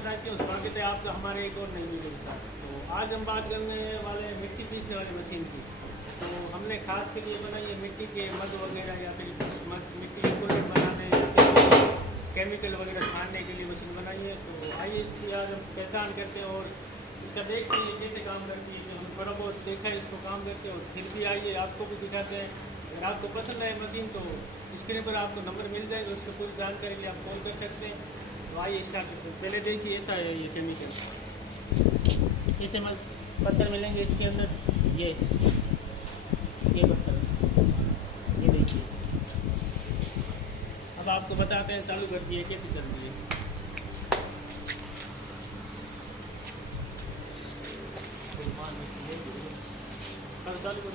साथियों, स्वागत है आपका हमारे एक और नई वीडियो के साथ। तो आज हम बात करने वाले हैं मिट्टी पीसने वाली मशीन की। तो हमने खास के लिए बनाई है मिट्टी के मग वगैरह या फिर मिट्टी के कुल्हड़ बनाने या फिर केमिकल वगैरह छानने के लिए मशीन बनाई है। तो आइए इसकी आज हम पहचान करते हैं और इसका देखते हैं कैसे काम करती है। हम थोड़ा बहुत देखा है इसको काम करते हैं और फिर भी आइए आपको भी दिखाते हैं। अगर आपको पसंद आए मशीन तो स्क्रीन पर आपको नंबर मिल जाएगा, उसको पूरी जानकारी के लिए आप कॉल कर सकते हैं। तो आइए स्टार्ट करते हैं। पहले देखिए ऐसा है ये केमिकल, इसे पत्थर मिलेंगे इसके अंदर, ये पत्थर, ये देखिए। अब आपको बताते हैं, चालू कर दिए कैसे चल रही है। चालू कर